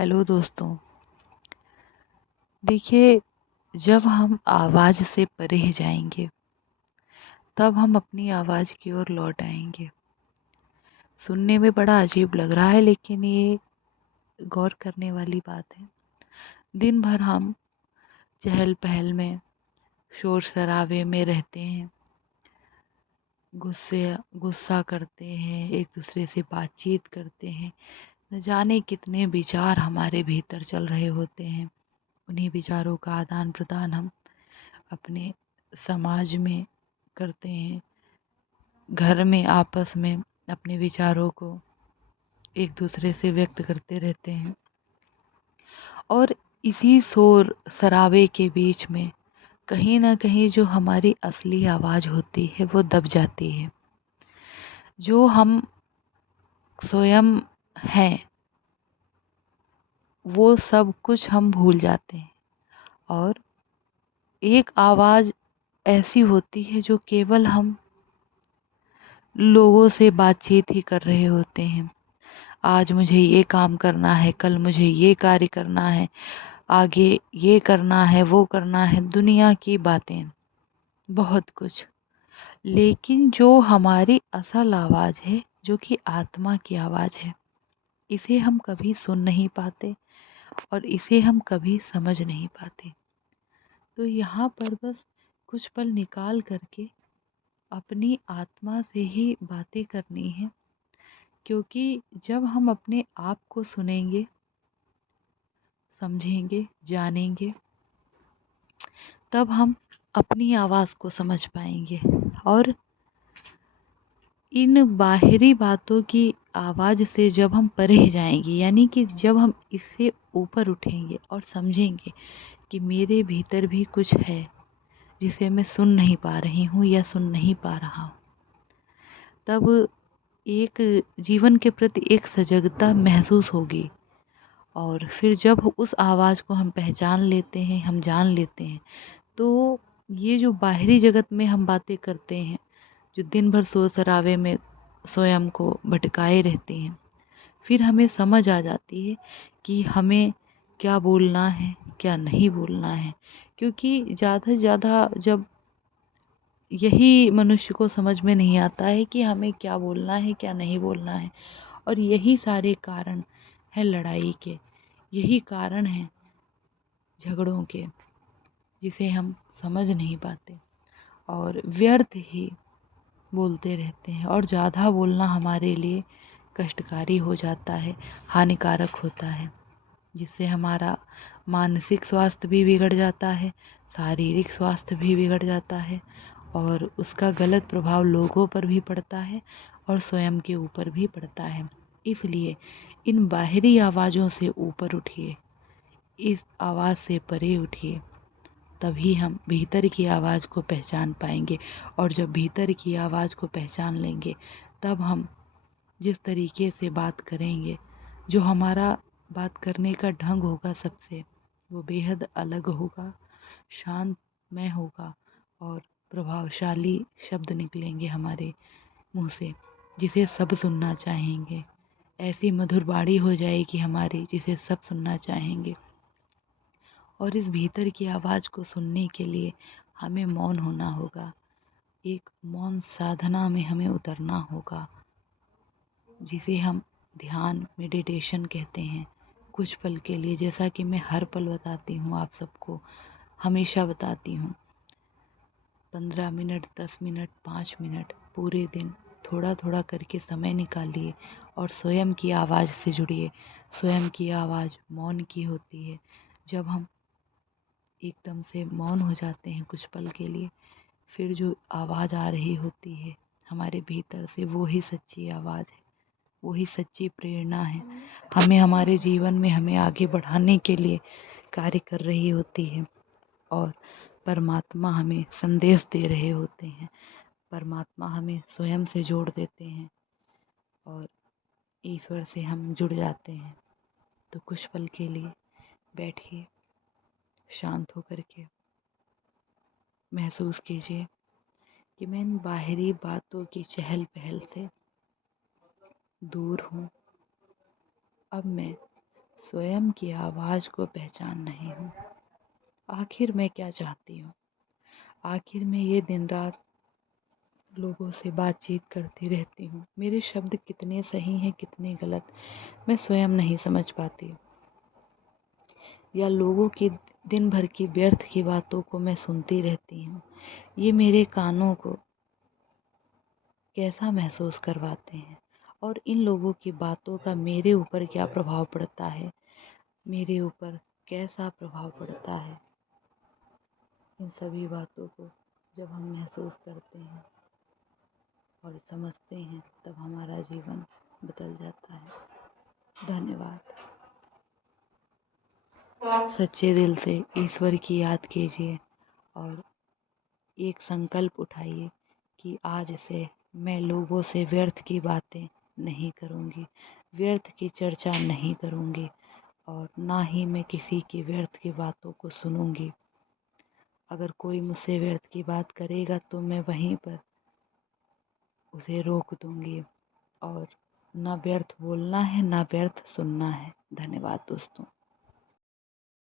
Hello दोस्तों। देखिए, जब हम आवाज़ से परे जाएंगे तब हम अपनी आवाज़ की ओर लौट आएंगे। सुनने में बड़ा अजीब लग रहा है, लेकिन ये गौर करने वाली बात है। दिन भर हम चहल पहल में, शोर शराबे में रहते हैं, गुस्सा करते हैं, एक दूसरे से बातचीत करते हैं। न जाने कितने विचार हमारे भीतर चल रहे होते हैं। उन्हीं विचारों का आदान प्रदान हम अपने समाज में करते हैं, घर में आपस में अपने विचारों को एक दूसरे से व्यक्त करते रहते हैं। और इसी शोर शराबे के बीच में कहीं ना कहीं जो हमारी असली आवाज़ होती है वो दब जाती है। जो हम स्वयं हैं वो सब कुछ हम भूल जाते हैं। और एक आवाज़ ऐसी होती है जो केवल हम लोगों से बातचीत ही कर रहे होते हैं। आज मुझे ये काम करना है, कल मुझे ये कार्य करना है, आगे ये करना है, वो करना है, दुनिया की बातें, बहुत कुछ। लेकिन जो हमारी असल आवाज़ है, जो कि आत्मा की आवाज़ है, इसे हम कभी सुन नहीं पाते और इसे हम कभी समझ नहीं पाते। तो यहाँ पर बस कुछ पल निकाल करके अपनी आत्मा से ही बातें करनी है, क्योंकि जब हम अपने आप को सुनेंगे, समझेंगे, जानेंगे, तब हम अपनी आवाज़ को समझ पाएंगे। और इन बाहरी बातों की आवाज़ से जब हम परे जाएंगे, यानी कि जब हम इससे ऊपर उठेंगे और समझेंगे कि मेरे भीतर भी कुछ है जिसे मैं सुन नहीं पा रही हूँ या सुन नहीं पा रहा हूँ, तब एक जीवन के प्रति एक सजगता महसूस होगी। और फिर जब उस आवाज़ को हम पहचान लेते हैं, हम जान लेते हैं, तो ये जो बाहरी जगत में हम बातें करते हैं, जो दिन भर शोर शराबे में स्वयं को भटकाए रहते हैं, फिर हमें समझ आ जाती है कि हमें क्या बोलना है, क्या नहीं बोलना है। क्योंकि ज़्यादा से ज़्यादा जब यही मनुष्य को समझ में नहीं आता है कि हमें क्या बोलना है, क्या नहीं बोलना है। और यही सारे कारण हैं लड़ाई के, यही कारण हैं झगड़ों के, जिसे हम समझ नहीं पाते और व्यर्थ ही बोलते रहते हैं। और ज़्यादा बोलना हमारे लिए कष्टकारी हो जाता है, हानिकारक होता है, जिससे हमारा मानसिक स्वास्थ्य भी बिगड़ जाता है, शारीरिक स्वास्थ्य भी बिगड़ जाता है, और उसका गलत प्रभाव लोगों पर भी पड़ता है और स्वयं के ऊपर भी पड़ता है। इसलिए इन बाहरी आवाज़ों से ऊपर उठिए, इस आवाज़ से परे उठिए, तभी हम भीतर की आवाज़ को पहचान पाएंगे। और जब भीतर की आवाज़ को पहचान लेंगे, तब हम जिस तरीके से बात करेंगे, जो हमारा बात करने का ढंग होगा सबसे, वो बेहद अलग होगा, शांतमय होगा और प्रभावशाली शब्द निकलेंगे हमारे मुंह से, जिसे सब सुनना चाहेंगे। ऐसी मधुर वाणी हो जाएगी हमारी जिसे सब सुनना चाहेंगे। और इस भीतर की आवाज़ को सुनने के लिए हमें मौन होना होगा, एक मौन साधना में हमें उतरना होगा, जिसे हम ध्यान, मेडिटेशन कहते हैं। कुछ पल के लिए, जैसा कि मैं हर पल बताती हूँ, आप सबको हमेशा बताती हूँ, 15 मिनट, 10 मिनट, 5 मिनट, पूरे दिन थोड़ा थोड़ा करके समय निकालिए और स्वयं की आवाज़ से जुड़िए। स्वयं की आवाज़ मौन की होती है। जब हम एकदम से मौन हो जाते हैं कुछ पल के लिए, फिर जो आवाज़ आ रही होती है हमारे भीतर से, वो ही सच्ची आवाज़ है, वो ही सच्ची प्रेरणा है। हमें हमारे जीवन में हमें आगे बढ़ाने के लिए कार्य कर रही होती है। और परमात्मा हमें संदेश दे रहे होते हैं, परमात्मा हमें स्वयं से जोड़ देते हैं और ईश्वर से हम जुड़ जाते हैं। तो कुछ पल के लिए बैठिए, शांत होकर के महसूस कीजिए कि मैं इन बाहरी बातों की चहल पहल से दूर हूँ। अब मैं स्वयं की आवाज़ को पहचान नहीं हूँ। आखिर मैं क्या चाहती हूँ? आखिर मैं ये दिन रात लोगों से बातचीत करती रहती हूँ। मेरे शब्द कितने सही हैं कितने गलत, मैं स्वयं नहीं समझ पाती। या लोगों की दिन भर की व्यर्थ की बातों को मैं सुनती रहती हूँ। ये मेरे कानों को कैसा महसूस करवाते हैं, और इन लोगों की बातों का मेरे ऊपर क्या प्रभाव पड़ता है, मेरे ऊपर कैसा प्रभाव पड़ता है। इन सभी बातों को जब हम महसूस करते हैं और समझते हैं, तब हमारा जीवन बदल जाता है। धन्यवाद। सच्चे दिल से ईश्वर की याद कीजिए और एक संकल्प उठाइए कि आज से मैं लोगों से व्यर्थ की बातें नहीं करूँगी, व्यर्थ की चर्चा नहीं करूँगी, और ना ही मैं किसी की व्यर्थ की बातों को सुनूँगी। अगर कोई मुझसे व्यर्थ की बात करेगा तो मैं वहीं पर उसे रोक दूँगी, और ना व्यर्थ बोलना है ना व्यर्थ सुनना है। धन्यवाद दोस्तों।